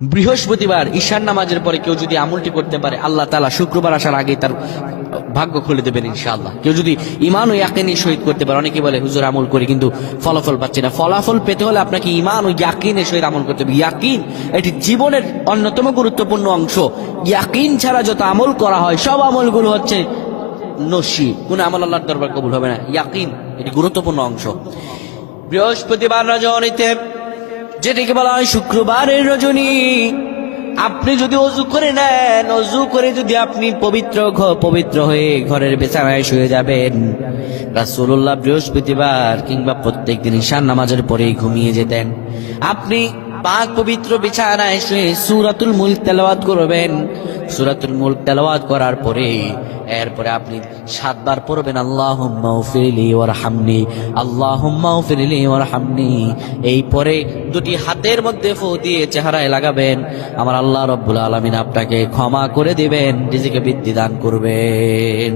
বৃহস্পতিবার ঈশান নামাজের পরে কেউ যদি আমলটি করতে পারে, আল্লাহ তাআলা শুক্রবার আসার আগে তার ভাগ্য খুলে দেবেন ইনশাআল্লাহ। কেউ যদি ঈমান ও ইয়াকিন সহিত করতে পারে, অনেকে বলে হুজুর আমল করি কিন্তু ফলাফল পাচ্ছি না। ফলাফল পেতে হলে আপনাকে ঈমান ও ইয়াকিনের সহিত আমল করতে হবে। ইয়াকিন এটি জীবনের অন্যতম গুরুত্বপূর্ণ অংশ। ইয়াকিন ছাড়া যত আমল করা হয় সব আমলগুলো হচ্ছে নসি, কোন আমল আল্লাহর দরবার কবুল হবে না। ইয়াকিন এটি গুরুত্বপূর্ণ অংশ। বৃহস্পতিবার রজনীতে, যেটিকে বলা হয় শুক্রবারের রজনী, আপনি যদি অজু করে নেন, অজু করে যদি আপনি পবিত্র হয়ে ঘরের বিছানায় শুয়ে যাবেন, রাসূলুল্লাহ বৃহস্পতিবার কিংবা প্রত্যেকদিন ঈশান নামাজের পরেই ঘুমিয়ে যেতেন। আপনি পাক পবিত্র বিছানায় শুয়ে সূরাতুল মুলক তেলাওয়াত করবেন। সূরাতুল মুলক তেলাওয়াত করার পরে এরপরে আপনি 7 বার পড়বেন আল্লাহুম্মা গফিরলি ওয়ারহামনি, আল্লাহুম্মা গফিরলি ওয়ারহামনি। এই পরে দুটি হাতের মধ্যে ফু দিয়ে চেহারায় লাগাবেন। আমার আল্লাহ রাব্বুল আলামিন আপনাকে ক্ষমা করে দিবেন, রিজিকে বৃদ্ধি দান করবেন।